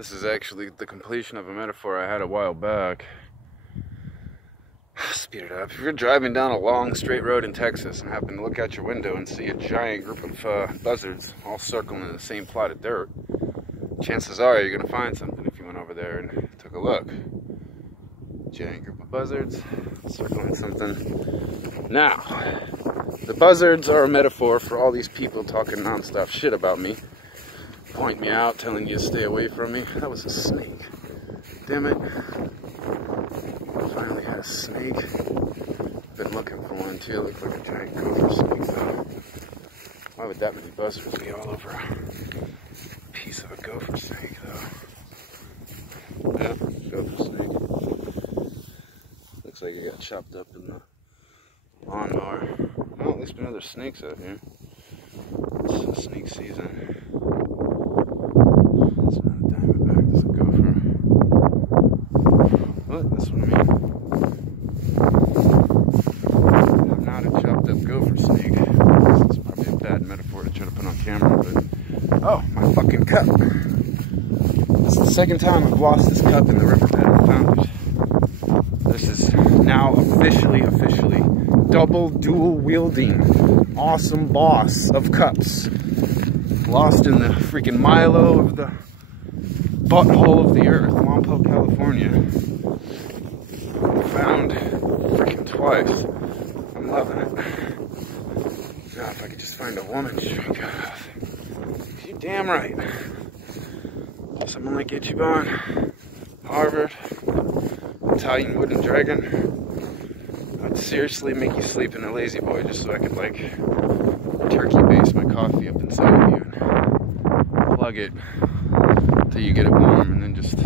This is actually the completion of a metaphor I had a while back. Speed it up. If you're driving down a long straight road in Texas and happen to look out your window and see a giant group of buzzards all circling in the same plot of dirt, chances are you're going to find something if you went over there and took a look. Giant group of buzzards circling something. Now, the buzzards are a metaphor for all these people talking non-stop shit about me. Point me out, telling you to stay away from me. That was a snake. Damn it. I finally had a snake. Been looking for one too. Looked like a giant gopher snake though. Why would that many buzzards be all over a piece of a gopher snake though? Yeah, gopher snake. Looks like it got chopped up in the lawnmower. Well, at least we know there's snakes out here. It's snake season. That's not a diamondback, that's a gopher. What? That's what I mean. Not a chopped up gopher snake. This is probably a bad metaphor to try to put on camera, but... Oh, my fucking cup. This is the second time I've lost this cup in the riverbed and found it. This is now officially dual wielding awesome boss of cups. Lost in the freaking Milo of the butthole of the earth, Lompoc, California. Found freaking twice. I'm loving it. God, if I could just find a woman to drink out of. You damn right. Someone like Ichiban, Harvard, Italian wooden dragon. I'd seriously make you sleep in a lazy boy just so I could like turkey baste my coffee up inside of you and plug it till you get it warm and then just